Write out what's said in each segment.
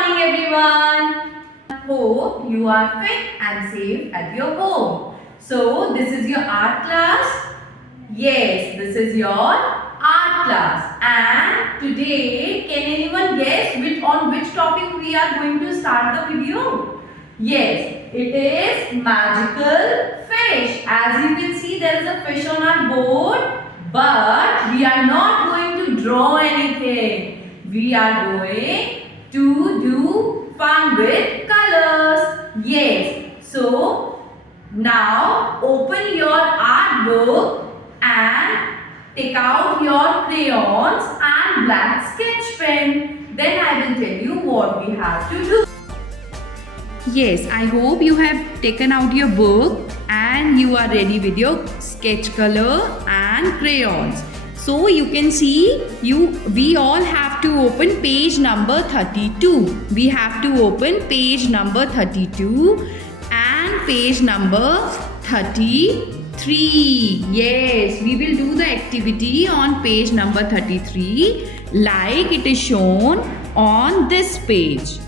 morning everyone. Hope you are fit and safe at your home. So this is your art class. Yes, this is your art class. And today, can anyone guess on which topic we are going to start the video? Yes, it is magical fish. As you can see, there is a fish on our board, but we are not going to draw anything. We are going to do fun with colors. Yes, so now open your art book and take out your crayons and black sketch pen. Then I will tell you what we have to do. Yes, I hope you have taken out your book and you are ready with your sketch color and crayons. So you can see we all have to open page number 32. We have to open page number 32 and page number 33. Yes, we will do the activity on page number 33 like it is shown on this page.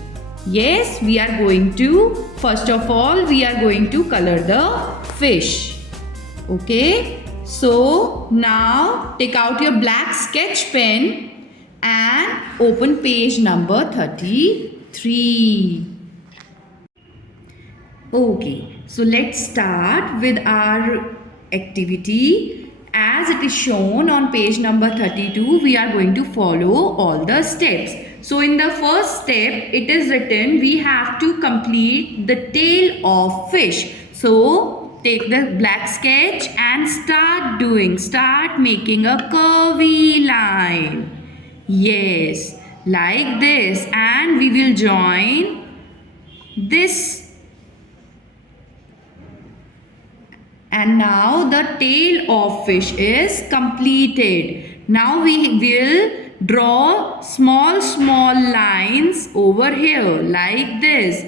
Yes, we are going to, first of all, we are going to color the fish. Okay, so now take out your black sketch pen and open page number 33. Okay, so let's start with our activity. As it is shown on page number 32, we are going to follow all the steps. So in the first step, it is written we have to complete the tail of fish. So take the black sketch and start making a curvy line. Yes, like this, and we will join this. And now the tail of fish is completed. Now we will draw small lines over here like this.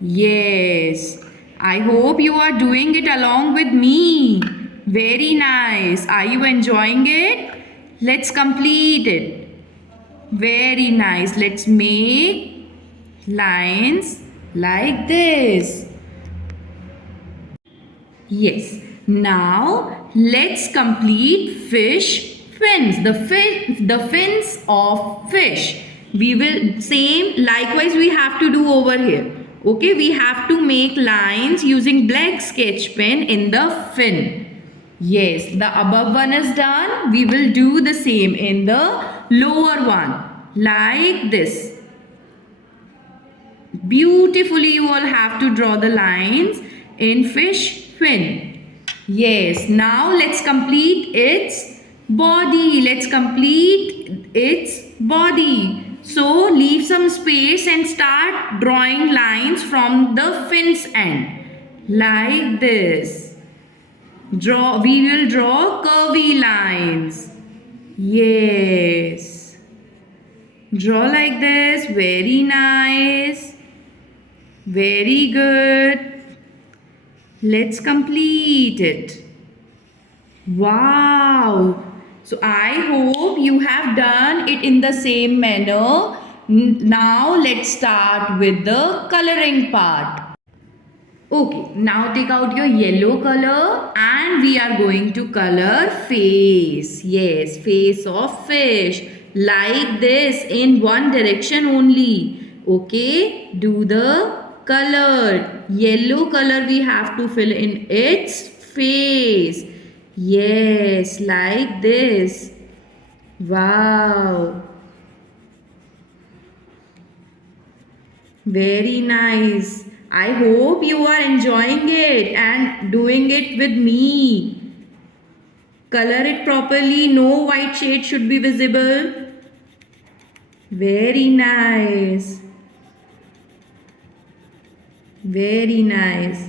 Yes, I hope you are doing it along with me. Very nice. Are you enjoying it? Let's complete it. Very nice. Let's make lines like this. Yes, now let's complete fish fins, the fins of fish. We will likewise we have to do over here. Okay, we have to make lines using black sketch pen in the fin. Yes, the above one is done. We will do the same in the lower one like this. Beautifully you all have to draw the lines in fish fin. Yes, now let's complete its body. So leave some space and start drawing lines from the fin's end. Like this. We will draw curvy lines. Yes. Draw like this. Very nice. Very good. Let's complete it. Wow! So I hope you have done it in the same manner. Now let's start with the coloring part. Okay, now take out your yellow color and we are going to color face. Yes, face of fish. Like this in one direction only. Okay, do the colored yellow color we have to fill in its face. Yes, like this. Wow, very nice. I hope you are enjoying it and doing it with me. Color it properly. No white shade should be visible. Very nice. Very nice.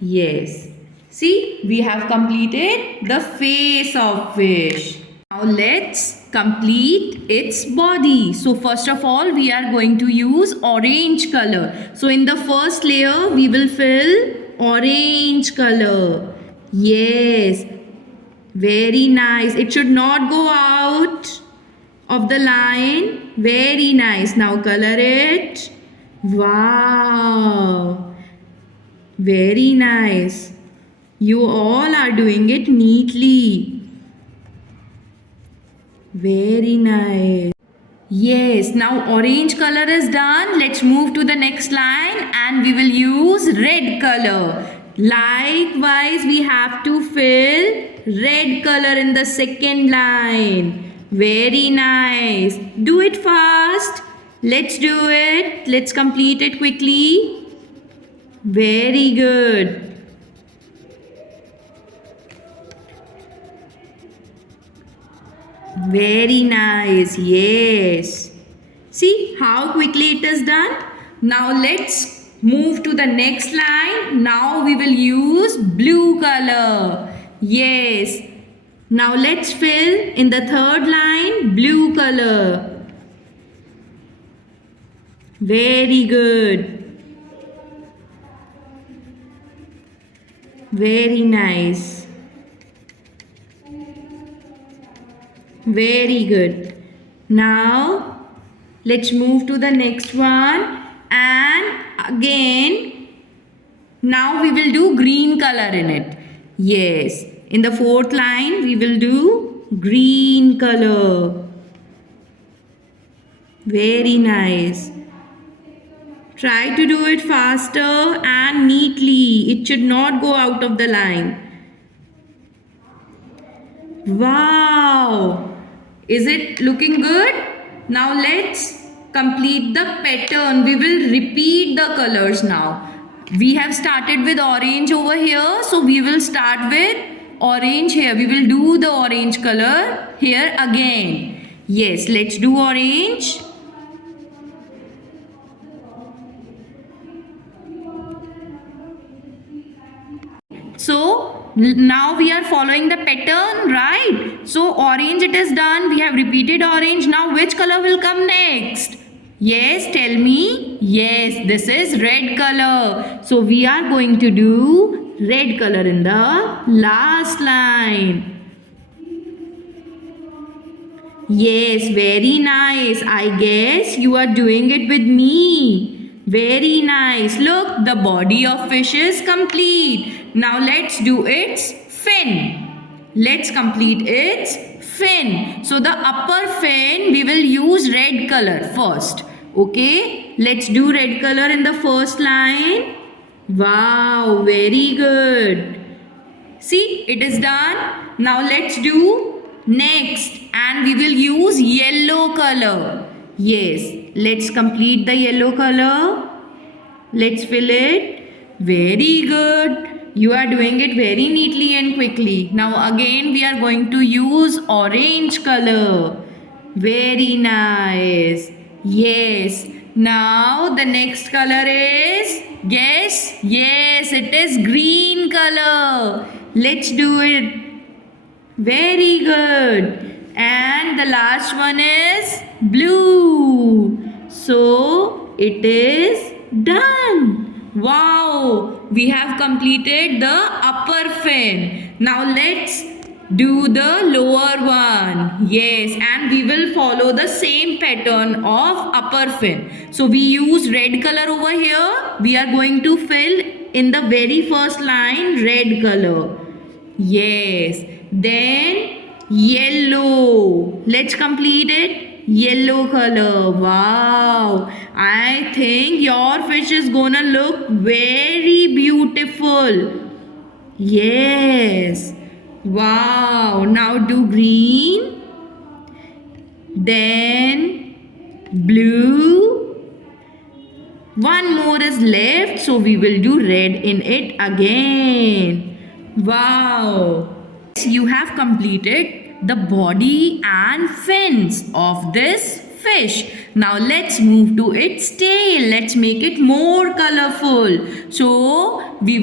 Yes. See, we have completed the face of fish. Now let's complete its body. So first of all, we are going to use orange color. So in the first layer, we will fill orange color. Yes. Very nice. It should not go out of the line. Very nice. Now color it. Wow. Very nice. You all are doing it neatly. Very nice. Yes, now orange color is done. Let's move to the next line and we will use red color. Likewise, we have to fill red color in the second line. Very nice. Do it fast. Let's do it. Let's complete it quickly. Very good. Very nice. Yes. See how quickly it is done. Now let's move to the next line. Now we will use blue color. Yes. Now let's fill in the third line blue color. Very good. Very nice. Very good. Now let's move to the next one and again now we will do green color in it. Yes, in the fourth line we will do green color. Very nice. Try to do it faster and neatly. It should not go out of the line. Wow! Is it looking good? Now let's complete the pattern. We will repeat the colors now. We have started with orange over here. So we will start with orange here. We will do the orange color here again. Yes, let's do orange. So now we are following the pattern, right? So orange it is done. We have repeated orange. Now which color will come next? Yes, tell me. Yes, this is red color. So we are going to do red color in the last line. Yes, very nice. I guess you are doing it with me. Very nice. Look, the body of fish is complete. Now let's do its fin. Let's complete its fin. So the upper fin we will use red color first. Okay, let's do red color in the first line. Wow, very good. See, it is done. Now let's do next and we will use yellow color. Yes, let's complete the yellow color. Let's fill it. Very good. You are doing it very neatly and quickly. Now again we are going to use orange color. Very nice. Yes. Now the next color is, guess? Yes, it is green color. Let's do it. Very good. And the last one is blue. So it is done. Wow, we have completed the upper fin. Now let's do the lower one. Yes, and we will follow the same pattern of upper fin. So we use red color over here. We are going to fill in the very first line red color. Yes, then yellow. Let's complete it. Yellow color. Wow, I think your fish is gonna look very beautiful. Yes. Wow, now do green, then blue. One more is left, so we will do red in it again. Wow, you have completed the body and fins of this fish. Now let's move to its tail. Let's make it more colorful. So we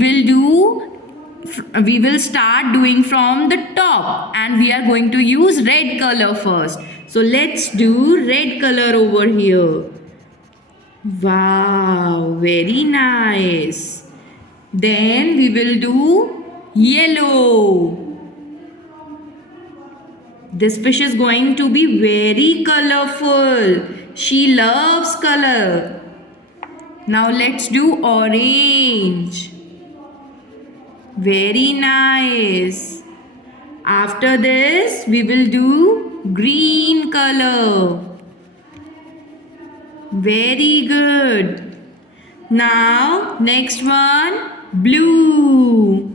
will start doing from the top and we are going to use red color first. So let's do red color over here. Wow, very nice. Then we will do yellow. This fish is going to be very colorful. She loves color. Now let's do orange. Very nice. After this, we will do green color. Very good. Now, next one, blue.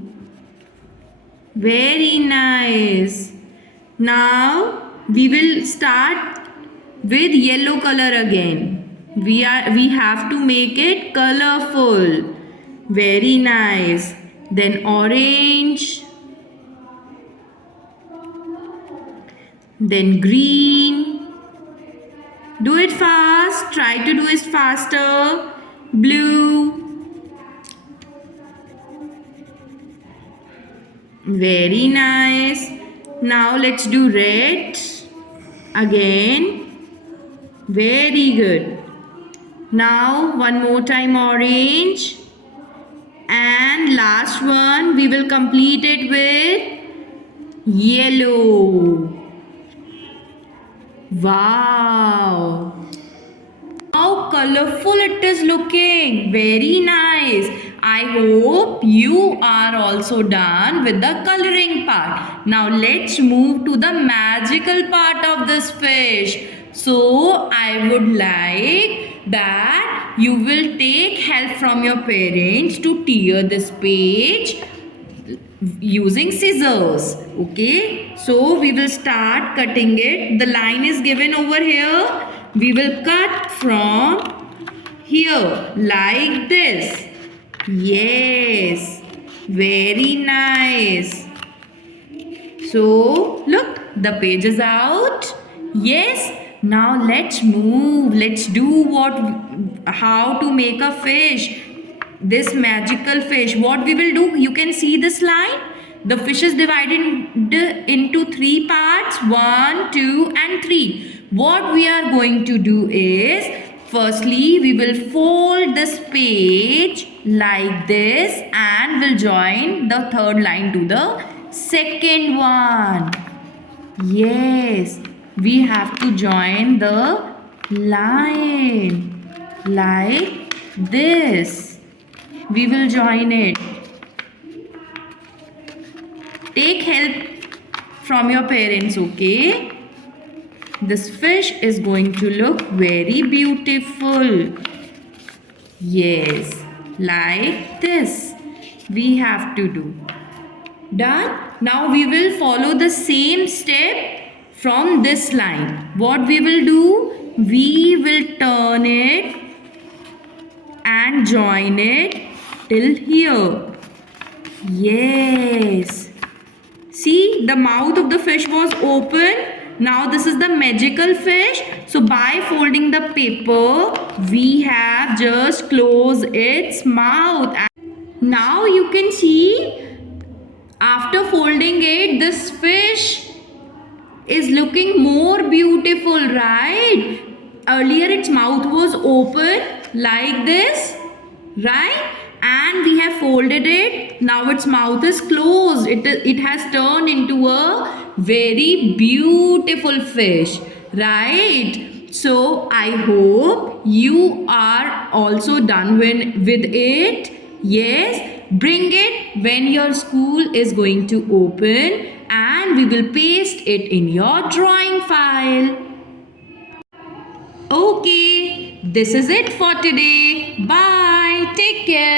Very nice. Now, we will start with yellow color again. We have to make it colorful. Very nice. Then orange. Then green. Do it fast. Try to do it faster. Blue. Very nice. Now let's do red. Again. Very good. Now one more time orange. And last one we will complete it with yellow. Wow! How colorful it is looking. Very nice. I hope you are also done with the coloring part. Now let's move to the magical part of this fish. So I would like that you will take help from your parents to tear this page using scissors. Okay, so we will start cutting it. The line is given over here. We will cut from here like this. Yes, very nice. So look, the page is out. Yes, now let's move. Let's do how to make a fish. This magical fish. What we will do, you can see this line. The fish is divided into 3 parts, 1, 2 and 3. What we are going to do is, firstly we will fold this page like this and will join the third line to the second one. Yes, we have to join the line like this. We will join it. Take help from your parents, okay? This fish is going to look very beautiful. Yes, like this. We have to do. Done? Now we will follow the same step from this line. What we will do? We will turn it and join it till here. Yes. See, the mouth of the fish was open. Now this is the magical fish. So by folding the paper, we have just closed its mouth. Now you can see, after folding it, this fish is looking more beautiful, right? Earlier its mouth was open like this, right? And we have folded it. Now its mouth is closed. It has turned into a very beautiful fish, right? So I hope you are also done with it. Yes, bring it when your school is going to open and we will paste it in your drawing file. Okay, this is it for today. Bye. Take care.